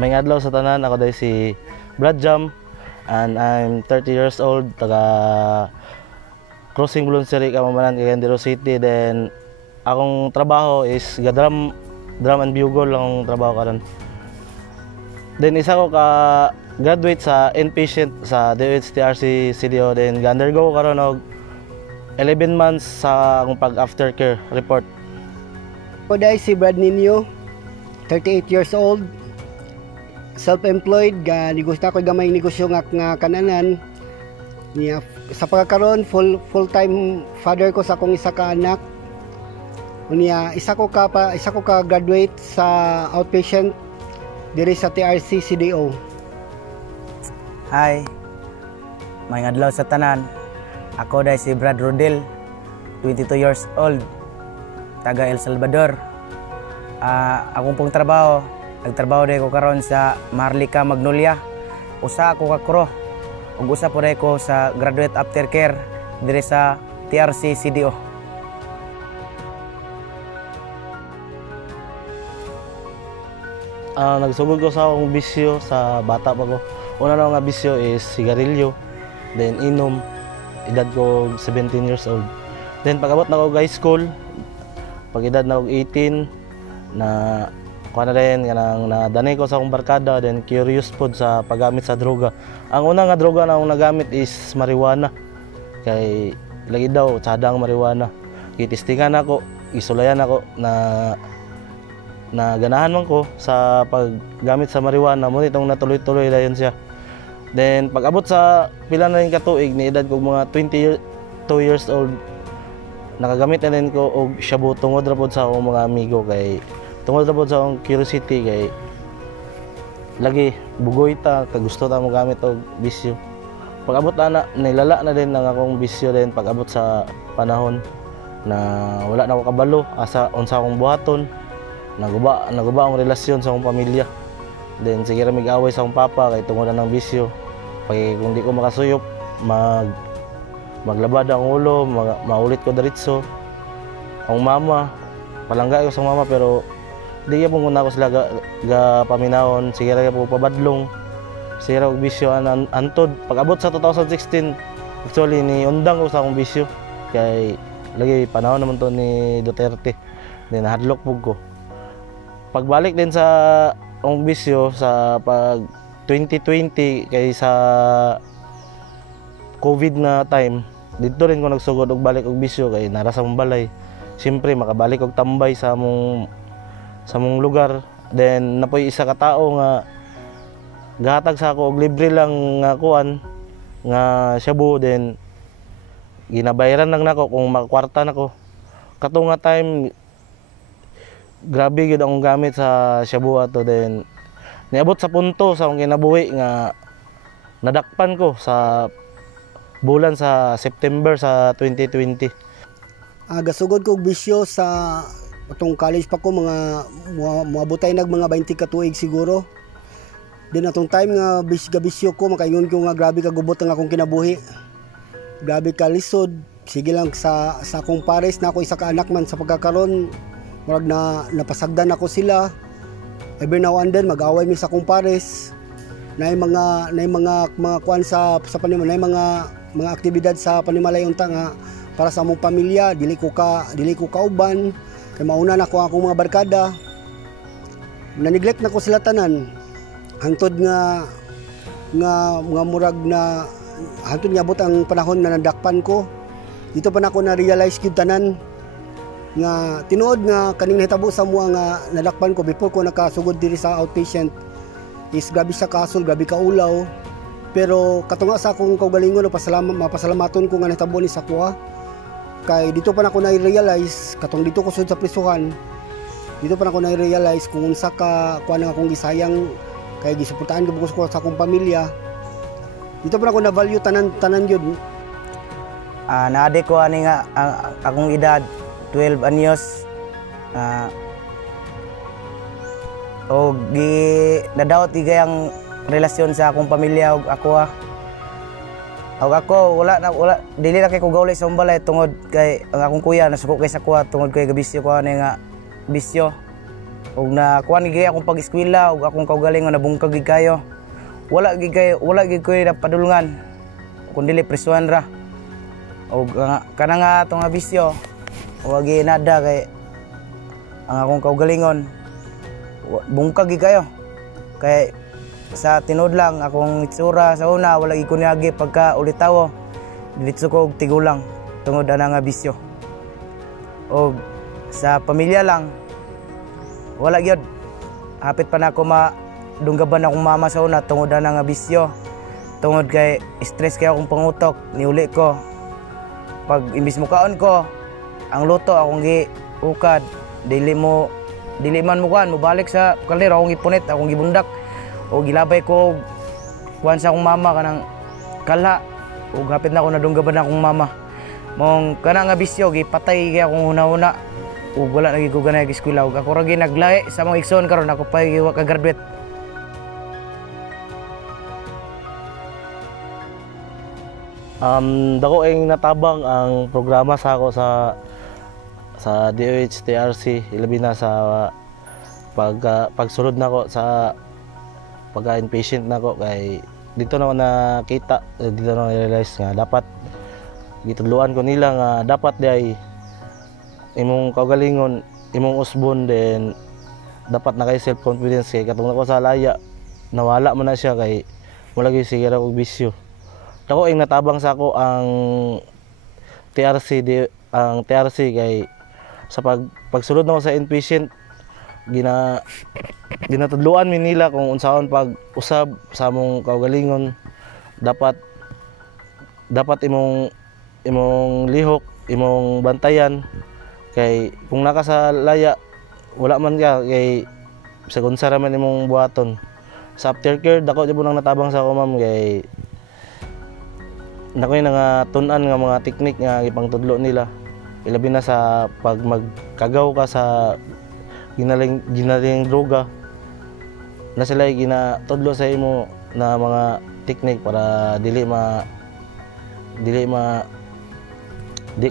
May adlaw sa tanan, ako dahil si Brad Jam and I'm 30 years old, taga Crossing Bulunsiri, Kamamanan, Cagayan City. Then akong trabaho is drum and bugle ang trabaho karon. Then isa ko ka graduate sa inpatient sa DOH-TRC CDO, then undergo karon og 11 months sa akong pag aftercare report. Ako dahil si Brad Nino, 38 years old, self-employed, negosyo ako gamay negosyo nga kananan. Niya sa pagkakaroon full-time father ko sa akong isa ka anak. Niya isa ko ka graduate sa outpatient diri sa TRC CDO. Hi. May adlaw sa tanan. Ako dahil si Brad Rodel, 22 years old, taga El Salvador. Akong pong trabaho, nagtrabaho dahil ko karon sa Maharlika Magnolia. Usa ako ka crew, ug usa po dahil ko sa graduate aftercare diri sa TRC CDO. Nagsugod ko sa akong bisyo sa bata pa ko. Una na nga bisyo is sigarilyo, then inom, edad ko 17 years old. Then pag-abot na ako high school, pag edad na ako 18, na kuha na rin, nadanay ko sa akong barkada, then curious po sa paggamit sa droga. Ang una nga droga na akong nagamit is marijuana. Kay lagi daw, tsada ang marijuana. Kitistingan ako, isulayan ako na ganahan man ko sa paggamit sa marijuana, mo itong natuloy-tuloy dayon siya. Then pag-abot sa pila na rin katuig, ni edad ko mga 22 years old, nakagamit na rin ko og shabu tungod ra pod sa akong mga amigo, kay tungod ra pod sa akong curiosity, kay lagi bugoy ta, kagusto ta mo gamit og bisyo. Pag-abot na nilala na din ang akong bisyo, din pag-abot sa panahon na wala na ako kabalo asa unsa akong buhaton, naguba ang relasyon sa akong pamilya. Then sige ra mig-away sa akong papa kay tungod na ng bisyo. Pag kung di ko makasuyop, maglabad ang ulo, maulit ko diretso. Ang mama, palangga ko sa mama, pero di ya muna ako sila ga paminahon. Sige ra po pabadlong. Sige ra og bisyo antod. Pag-abot sa 2016, actually ni undang ko sa akong bisyo. Kay lagi panahon naman to ni Duterte. Then hadlok pug ko. Pagbalik din sa akong bisyo sa pag 2020 kay sa COVID na time, dito rin ko nagsugod og balik og bisyo kay nara sa mong balay. Siyempre makabalik og tambay sa mong lugar. Then napoy isa ka tao nga gahatag sa ako og libre lang nga kuan nga shabu, then ginabayaran lang nako kung makakwarta nako. Kato nga time grabe gyud akong gamit sa shabu ato, then niabot sa punto sa akong kinabuhi nga nadakpan ko sa bulan sa September sa 2020. Gasugod ko og bisyo sa atong college pa ko, mga moabotay nag mga 20 ka tuig siguro. Din atong time nga bisyo ko, makaingon ko nga grabe ka gubot ang akong kinabuhi. Grabe ka lisod. Sige lang sa akong pares na ako isa ka anak man sa pagkakaron, murag na napasagdan ako sila. Every now and then mag-away mi sa akong pares. Nay mga kuan sa panimalay, mga aktibidad sa panimalay unta nga para sa among pamilya, dili ko kauban kay mauna na ko akong mga barkada. Na-neglect na ko sila tanan. Hangtod nga murag na hangtod nga abot ang panahon na nadakpan ko. Dito pa na ako na-realize gyud tanan nga tinuod nga kaning nahitabo sa mua nga nadakpan ko before ko nakasugod diri sa outpatient is grabe sa kasol, grabe ka ulaw. Pero katunga sa akong kaugalingon, mapasalamaton ko nga nahitabo ni sa kuha. Kay dito pa na ako na-realize, katong dito ko sud sa prisuhan, dito pa na ako na-realize kung unsa ka kuha nga akong gisayang kay gisuportahan ko sa akong pamilya. Dito pa na ako na-value tanan yun. Naade ko ani nga akong edad 12 anyos. O nadawat gayang relasyon sa akong pamilya ug ako. Og ako wala dili na kay ko gawli sa umbalay tungod kay ang akong kuya nasuko kay sa kuha tungod kay gabisyo ko ani nga bisyo. ug na kuan gid akong pag-eskwela ug akong kaugalingon nabungkag gid kayo. Wala gid ko napadulungan kun dili prisuan ra. Ug kana nga atong bisyo wa gid nada kay ang akong kaugalingon bungkag gid kayo. Kay sa tinud lang akong itsura sa una wala gid ko niagi pagka ulitawo dilitso ko og tigulang tungod ana nga bisyo. O sa pamilya lang wala gyud hapit pa na ako madunggaban akong mama sa una tungod ana nga bisyo. Tungod kay stress kay akong pangutok niuli ko. Pag imbis mo kaon ko ang luto akong giukad dili man mo kuan mobalik sa kalero akong gipunit akong gibundak o gilabay ko kuan sa akong mama kanang kala ug hapit na ako nadunggaban akong mama. Mong kana nga bisyo gipatay kay akong una-una ug wala lagi ko ganay eskwela ug ako ra gi naglahi sa mga igsoon karon ako pa giwa ka graduate. Dako ang natabang ang programa sa ako sa DOH TRC ilabi na sa pagsulod nako sa pagka-inpatient nako kay dito na ako nakita dito na realize nga dapat gitudluan ko nila nga dapat day imong kaugalingon imong usbon then dapat na kay self confidence kay katong ako sa laya nawala man na siya kay wala gyud sige ra og bisyo. Dako ang natabang sa ako ang TRC kay sa pagsulod nako sa inpatient ginatudluan mi nila kung unsaon pag usab sa among kaugalingon dapat imong lihok imong bantayan kay kung naka sa laya wala man ka kay sa unsara man imong buhaton sa aftercare dako jud nang natabang sa ako ma'am kay nakoy nga tun-an nga mga teknik nga gipangtudlo nila ilabi na sa pag magkagaw ka sa ginaling droga na sila ginatudlo sa imo na mga teknik para dili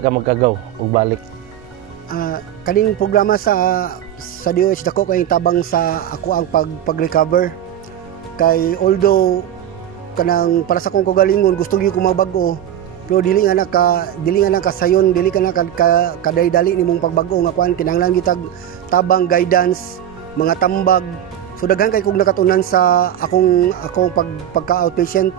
ka magkagaw ug balik. Kaning programa sa DOH dako kay tabang sa ako ang pag-recover kay although kanang para sa kong kaugalingon gusto gyud ko magbag-o pero dili nga nakasayon dili ka na kadaydali nimong pagbag-o nga kuan kinahanglan gitag tabang guidance mga tambag so daghan kay kog nakatunan sa akong pagka-outpatient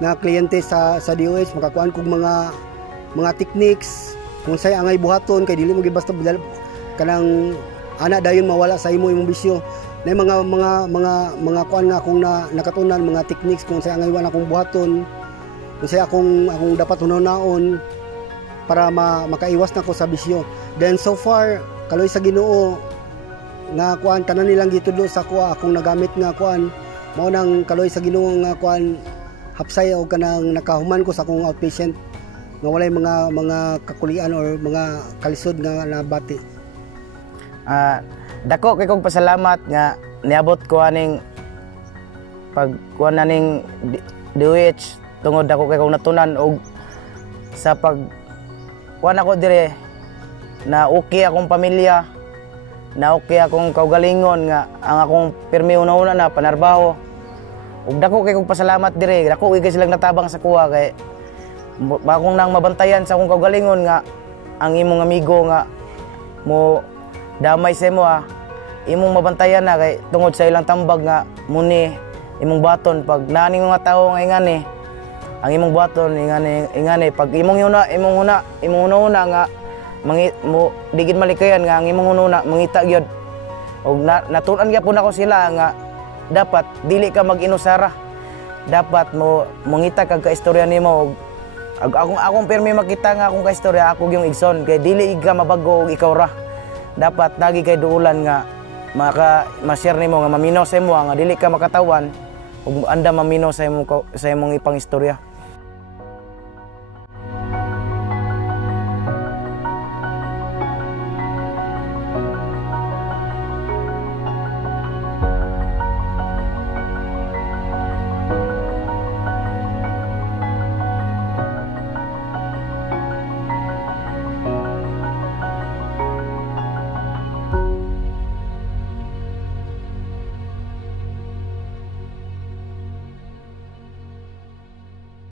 nga kliyente sa DOH makakuan kog mga techniques kung say angay buhaton kay dili mo gyud basta kanang ana dayon mawala sa imong bisyo na mga kuan nga akong nakatunan mga techniques kung say angay wan akong buhaton kung say akong dapat hunaon para makaiwas na ko sa bisyo. Then so far kaloy sa Ginoo nga kuan tanan nilang gitudlo sa kuha akong nagamit nga kuan mao nang kaloy sa Ginoo nga kuan hapsay o kanang nakahuman ko sa akong outpatient nga walay mga kakulian or mga kalisod nga nabati. Dako kay kog pasalamat nga niabot ko aning pagkuan naning DOH tungod dako kay kog natunan og sa pag kuan ako dire na okay akong pamilya na okay akong kaugalingon nga ang akong pirmi una-una na panarbaho ug dako kay kog pasalamat dire dako kay silang natabang sa kuha kay bakong nang mabantayan sa akong kaugalingon nga ang imong amigo nga mo damay sa imo imong mabantayan na kay tungod sa ilang tambag nga muni imong baton pag naning mga tawo nga ingani ang imong baton ingani pag imong una nga mo digid malikayan nga ang imong una mangita gyud og natunan gyapon ako sila nga dapat dili ka mag-inusara dapat mo mangita kag kaistorya nimo og akong pirmi makita nga akong kaistorya ako gyung igsoon kay dili ka mabago og ikaw ra dapat nagi kay duulan nga ma-share nimo nga maminaw sa imo nga dili ka makatawan ug anda maminaw sa imong ipang istorya.